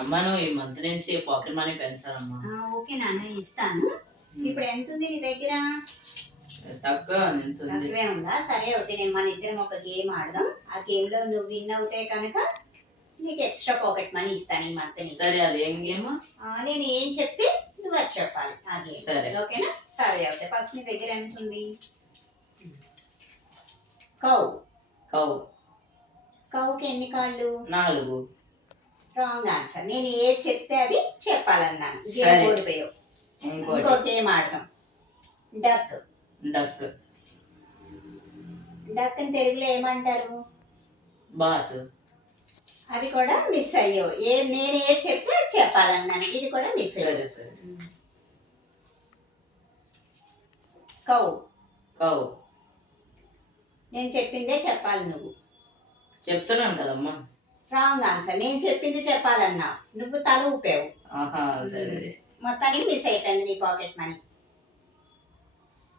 అమ్మా నువ్వు ఈ మంత్ నుంచి పాకెట్ మనీ పెంచాలమ్మా. ఓకే నాన్న ఇస్తాను. ఇప్పుడు ఎంత ఉంది నీ దగ్గర? తక్కువ ఎంత ఉంది? తక్కువే ఉందా? సరే అయితే నేను మన ఇద్దరం ఒక గేమ్ ఆడదాం. ఆ గేమ్ లో నువ్వు విన్ అవుతే కనుక నీకు ఎక్స్ట్రా పాకెట్ మనీ ఇస్తాను ఈ మంత్ నుంచి. సరే అది ఏం గేమ్? నేను ఏం చెప్తే నువ్వు అది చెప్పాలి ఆ గేమ్. సరే ఓకేనా? సరే అయితే ఫస్ట్ నీ దగ్గర ఎంత ఉంది? కౌ. కౌ. కౌకి ఎన్ని కాళ్ళు? 4. Wrong answer. నేను ఏ చెప్తే అది చెప్పాలన్నాను. గేమ్ సరే. ఓడిపోయావు. ఇంకో ఇంకోటి గేమ్ ఆడదాం. డక్. డక్. డక్ అని తెలుగులో ఏమంటారు? బాత్. అది కూడా మిస్ అయ్యావు. నేను ఏ చెప్తే అది చెప్పాలన్నాను. ఇది కూడా మిస్ సరే అయ్యావు. సరే. కౌ. కౌ. నేను చెప్పిందే చెప్పాలి నువ్వు. చెప్తున్నాను కదమ్మా. Wrong answer. నేను చెప్పింది చెప్పాలన్నావు. నువ్వు తల ఊపావు. ఆహా సరే. మొత్తానికి మిస్ అయిపోయింది నీ పాకెట్ మనీ.